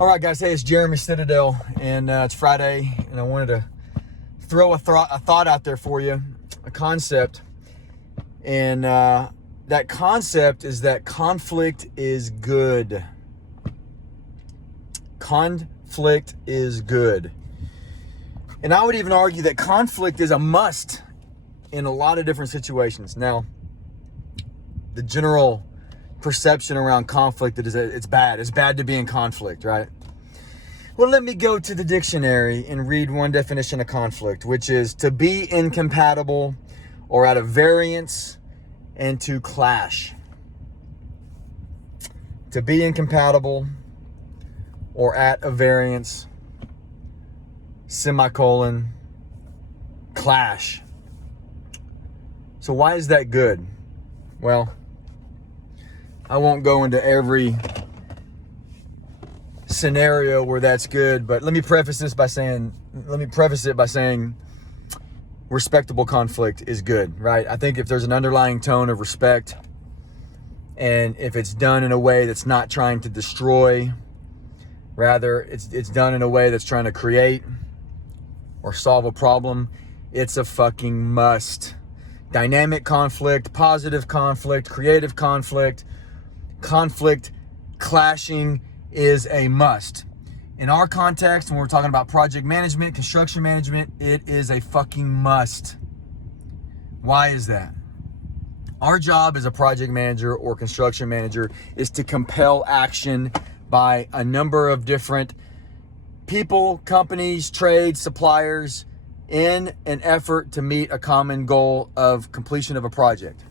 All right, guys. Hey, it's Jeremy Citadel, and it's Friday, and I wanted to throw a thought out there for you, a concept, and that concept is that conflict is good. Conflict is good. And I would even argue that conflict is a must in a lot of different situations. Now, the general perception around conflict is that it's bad. It's bad to be in conflict, right? Well, let me go to the dictionary and read one definition of conflict, which is to be incompatible or at a variance and to clash. To be incompatible or at a variance, semicolon, clash. So why is that good? Well, I won't go into every scenario where that's good, but let me preface it by saying respectable conflict is good, right? I think if there's an underlying tone of respect, and if it's done in a way that's not trying to destroy, rather it's done in a way that's trying to create or solve a problem, it's a fucking must. Dynamic conflict, positive conflict, creative conflict, clashing is a must. In our context, when we're talking about project management, construction management, it is a fucking must. Why is that? Our job as a project manager or construction manager is to compel action by a number of different people, companies, trades, suppliers, in an effort to meet a common goal of completion of a project.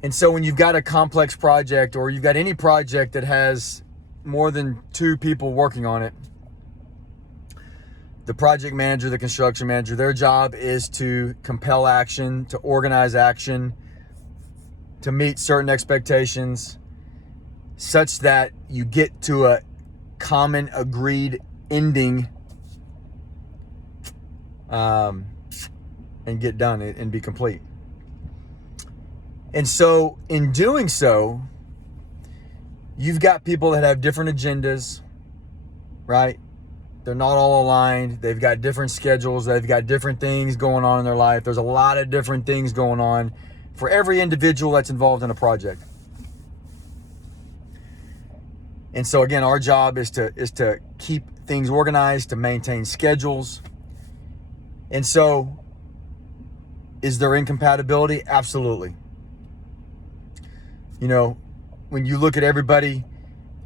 And so when you've got a complex project, or you've got any project that has more than two people working on it, the project manager, the construction manager, their job is to compel action, to organize action, to meet certain expectations, such that you get to a common agreed ending, and get done and be complete. And so in doing so, you've got people that have different agendas, right? They're not all aligned. They've got different schedules. They've got different things going on in their life. There's a lot of different things going on for every individual that's involved in a project. And so again, our job is to keep things organized, to maintain schedules. And so, is there incompatibility? Absolutely. You know, when you look at everybody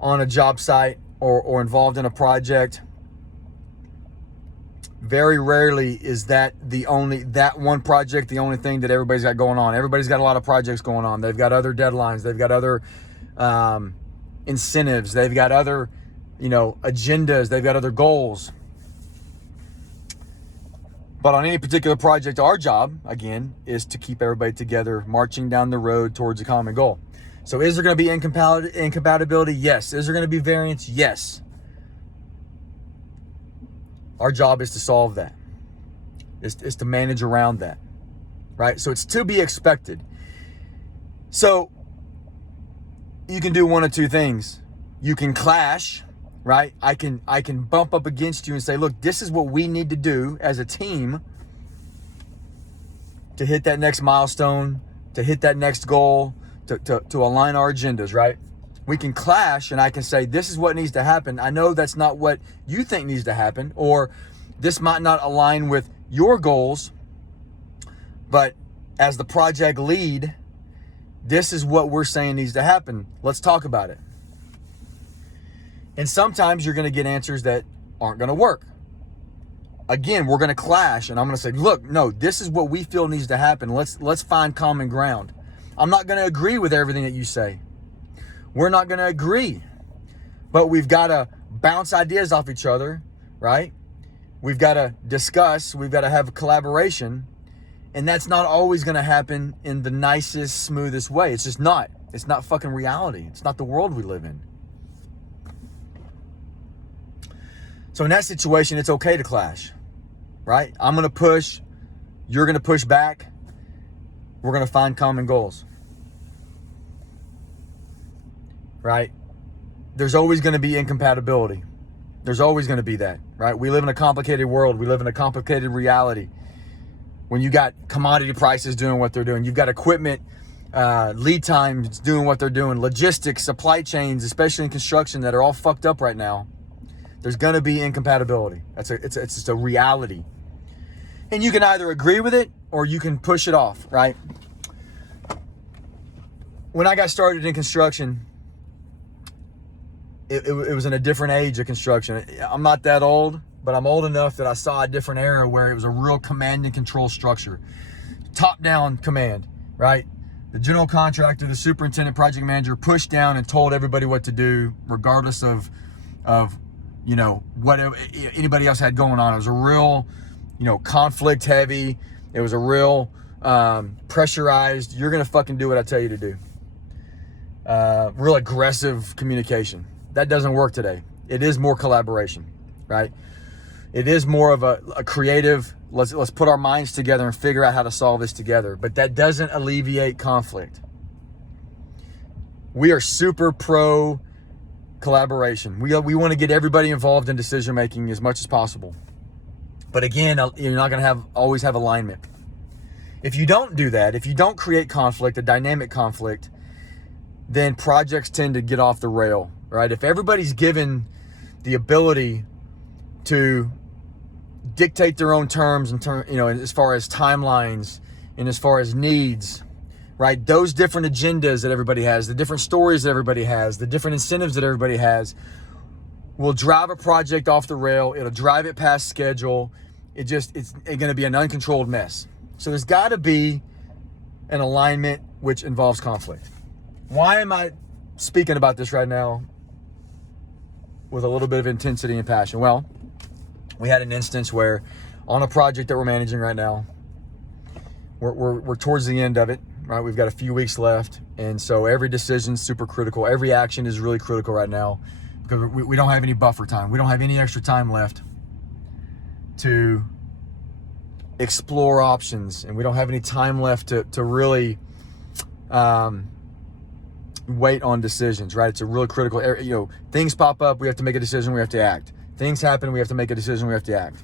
on a job site or involved in a project, very rarely is that one project the only thing that everybody's got going on. Everybody's got a lot of projects going on. They've got other deadlines. They've got other incentives. They've got other, agendas. They've got other goals. But on any particular project, our job, again, is to keep everybody together, marching down the road towards a common goal. So is there going to be incompatibility? Yes. Is there going to be variance? Yes. Our job is to solve that. Is to manage around that, right? So it's to be expected. So you can do one of two things. You can clash, right? I can bump up against you and say, look, this is what we need to do as a team to hit that next milestone, to hit that next goal, to align our agendas, right? We can clash, and I can say, this is what needs to happen. I know that's not what you think needs to happen, or this might not align with your goals, but as the project lead, this is what we're saying needs to happen. Let's talk about it. And sometimes you're going to get answers that aren't going to work. Again, we're going to clash, and I'm going to say, look, no, this is what we feel needs to happen. Let's find common ground. I'm not going to agree with everything that you say. We're not going to agree, but we've got to bounce ideas off each other, right? We've got to discuss. We've got to have a collaboration, and that's not always going to happen in the nicest, smoothest way. It's just not. It's not fucking reality. It's not the world we live in. So in that situation, it's okay to clash, right? I'm going to push. You're going to push back. We're going to find common goals. right? There's always going to be incompatibility. There's always going to be that, right? We live in a complicated world. We live in a complicated reality. When you got commodity prices doing what they're doing, you've got equipment, lead times doing what they're doing, logistics, supply chains, especially in construction, that are all fucked up right now. There's going to be incompatibility. It's just a reality. And you can either agree with it or you can push it off, right? When I got started in construction, it was in a different age of construction. I'm not that old, but I'm old enough that I saw a different era where it was a real command and control structure. Top-down command, right? The general contractor, the superintendent, project manager pushed down and told everybody what to do, regardless of you know, whatever anybody else had going on. It was a real, you know, conflict heavy. It was a real pressurized, you're going to fucking do what I tell you to do. Real aggressive communication. That doesn't work today. It is more collaboration, right? It is more of a creative, let's put our minds together and figure out how to solve this together. But that doesn't alleviate conflict. We are super pro collaboration. We want to get everybody involved in decision making as much as possible. But again, you're not going to always have alignment. If you don't do that, if you don't create conflict, a dynamic conflict, then projects tend to get off the rail, right? If everybody's given the ability to dictate their own terms you know, as far as timelines and as far as needs, right? Those different agendas that everybody has, the different stories that everybody has, the different incentives that everybody has, will drive a project off the rail. It'll drive it past schedule. It's going to be an uncontrolled mess. So there's got to be an alignment which involves conflict. Why am I speaking about this right now with a little bit of intensity and passion? Well, we had an instance where on a project that we're managing right now, we're towards the end of it, right? We've got a few weeks left. And so every decision is super critical. Every action is really critical right now because we don't have any buffer time. We don't have any extra time left to explore options. And we don't have any time left to really wait on decisions, right? It's a really critical area. You know, things pop up, we have to make a decision, we have to act. Things happen, we have to make a decision, we have to act.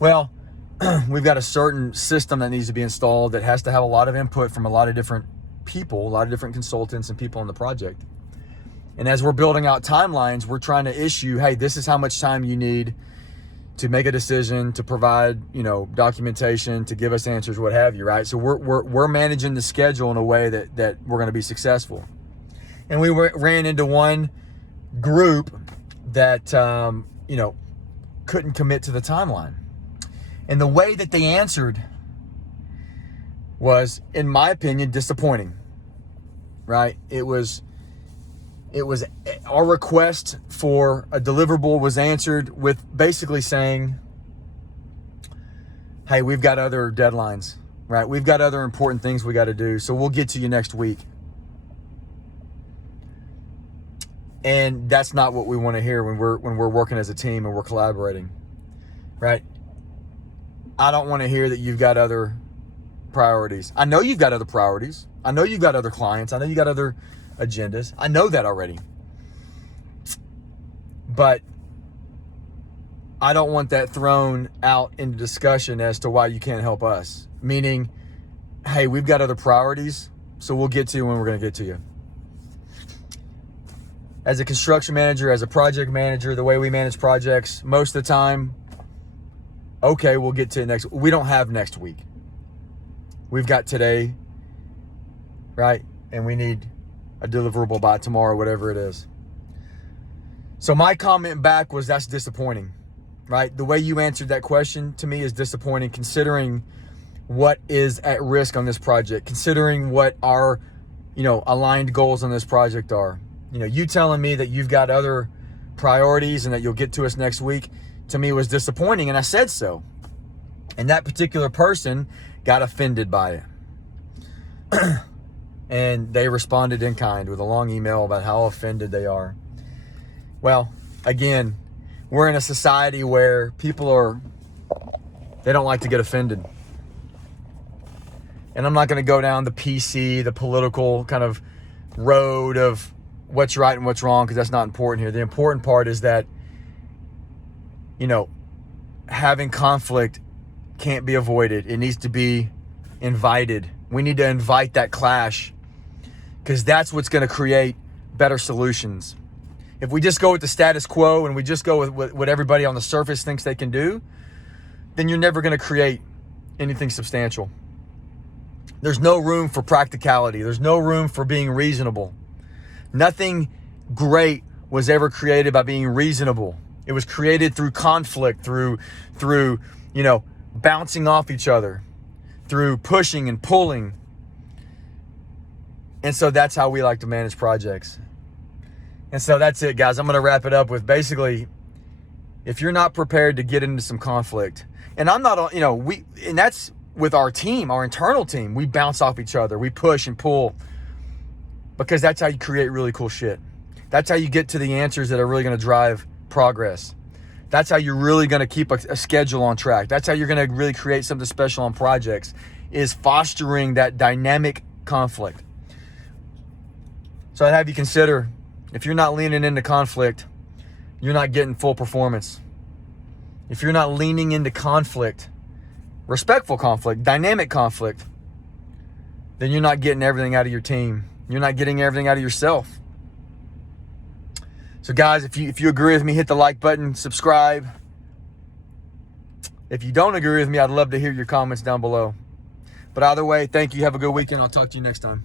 Well, we've got a certain system that needs to be installed that has to have a lot of input from a lot of different people, a lot of different consultants and people on the project. And as we're building out timelines, we're trying to issue, hey, this is how much time you need to make a decision, to provide, you know, documentation, to give us answers, what have you, right? So we're managing the schedule in a way that we're going to be successful. And we ran into one group that, you know, couldn't commit to the timeline. And the way that they answered was, in my opinion, disappointing, right? It was our request for a deliverable was answered with basically saying, hey, we've got other deadlines, right? We've got other important things we got to do. So we'll get to you next week. And that's not what we want to hear when we're working as a team and we're collaborating, right? I don't want to hear that you've got other priorities. I know you've got other priorities. I know you've got other clients. I know you got other agendas. I know that already. But I don't want that thrown out into discussion as to why you can't help us. Meaning, hey, we've got other priorities, so we'll get to you when we're going to get to you. As a construction manager, as a project manager, the way we manage projects, most of the time, okay, we'll get to it next. We don't have next week. We've got today, right? And we need a deliverable by tomorrow, whatever it is. So my comment back was, that's disappointing, right? The way you answered that question to me is disappointing, considering what is at risk on this project, considering what our, you know, aligned goals on this project are. You know, you telling me that you've got other priorities and that you'll get to us next week, to me was disappointing, and I said so. And that particular person got offended by it. And they responded in kind with a long email about how offended they are. Well, again, we're in a society where people they don't like to get offended. And I'm not going to go down the PC, the political kind of road of what's right and what's wrong, because that's not important here. The important part is that, you know, having conflict can't be avoided. It needs to be invited. We need to invite that clash, because that's what's going to create better solutions. If we just go with the status quo and we just go with what everybody on the surface thinks they can do, then you're never going to create anything substantial. There's no room for practicality. There's no room for being reasonable. Nothing great was ever created by being reasonable. It was created through conflict, through you know, bouncing off each other, through pushing and pulling. And so that's how we like to manage projects. And so that's it, guys. I'm going to wrap it up with basically, if you're not prepared to get into some conflict, and I'm not, you know, and that's with our team, our internal team, we bounce off each other. We push and pull, because that's how you create really cool shit. That's how you get to the answers that are really going to drive progress. That's how you're really going to keep a schedule on track. That's how you're going to really create something special on projects, is fostering that dynamic conflict. So I'd have you consider, if you're not leaning into conflict, you're not getting full performance. If you're not leaning into conflict, respectful conflict, dynamic conflict, then you're not getting everything out of your team. You're not getting everything out of yourself. So guys, if you agree with me, hit the like button, subscribe. If you don't agree with me, I'd love to hear your comments down below. But either way, thank you. Have a good weekend. I'll talk to you next time.